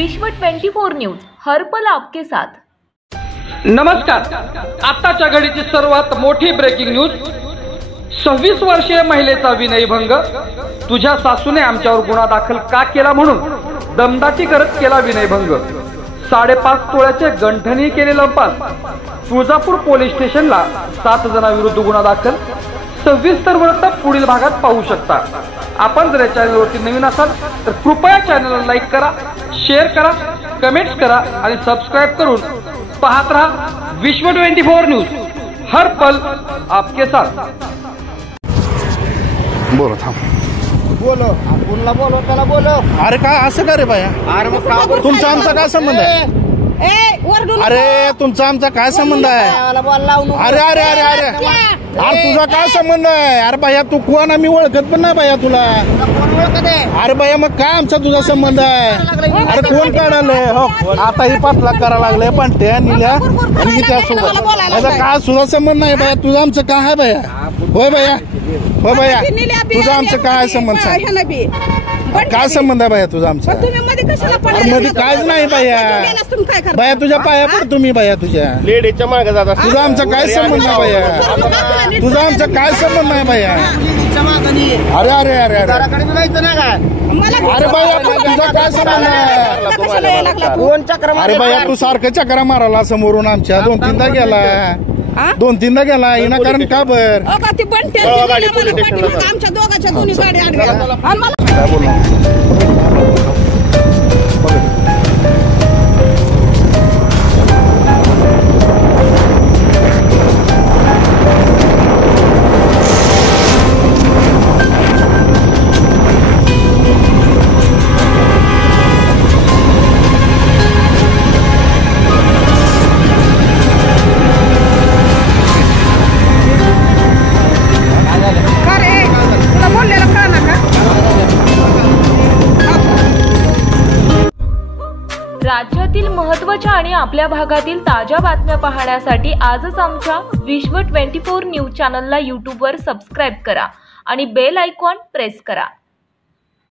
विश्व 24 न्यूज हर पल आपके साथ। नमस्कार, आताच्या घडीची सर्वात मोठी ब्रेकिंग न्यूज। 26 वर्षीय महिलेचा विनयभंग। तुझ्या सासूने आमच्यावर गुन्हा दाखल का केला म्हणून दमदाटी करत केला विनयभंग। 5.5 तोळ्याचे गंठणी केले लंपास। तुळजापूर पोलीस स्टेशनला 7 जणांविरुद्ध गुन्हा दाखल। सविस्तर वृत्त पुढील भागात पाहू शकता। आपण जर या चॅनलवरती नवीन असाल तर कृपया चॅनलला लाईक करा, शेअर करा, कमेंट्स करा आणि सबस्क्राइब करून पाहत रहा विश्व 24 न्यूज हर पल आपके साथ। बोलो थांब, बोलो पुन्हा बोलो, त्याला बोलो। अरे काय असं का रे बाया? अरे मग का बरं तुमचा आमचा काय संबंध आहे? अरे तुमचा आमचा काय संबंध आहे? अरे अरे अरे अरे अरे तुझा काय संबंध आहे? अरे बाया तू कोण? आम्ही ओळखत पण नाही बाया तुला। अरे बाया मग काय आमचा तुझा संबंध आहे? अरे कोण काढालंय? हो आता ही 5 लाख करा लागले पण त्या निल्या आणि त्यासोबत याचा काय सुद्धा संबंध नाही बाया। तुझं आमचं काय आहे बाया? होय बाया, हो बाया, तुझं आमचं काय संबंध? काय संबंध आहे बाया तुझा आमचा? मध्ये कायच नाही बाया। बाया तुझ्या पाया पड तुम्ही बाया, तुझ्या लेडीच्या मागे जात असतो। तुझा आमचा काय संबंध आहे बाया? तुझा आमचा काय संबंध आहे बाया? अरे अरे अरे अरे अरे बाया तुझा काय संबंध आहे? कोण चक्र? अरे बाया तू सारखं चक्रा मारायला समोरून आमच्या 2-3दा गेला, 2-3दा गेला विनाकारण का बर? आमच्या दोघांच्या दोन्ही गाड्या काय बोलणार? राज्यातील महत्त्वाच्या आणि आपल्या भागातील ताज्या बातम्या पाहण्यासाठी आजच आमच्या विश्व 24 न्यूज चॅनलला YouTube वर सबस्क्राइब करा आणि बेल आयकॉन प्रेस करा।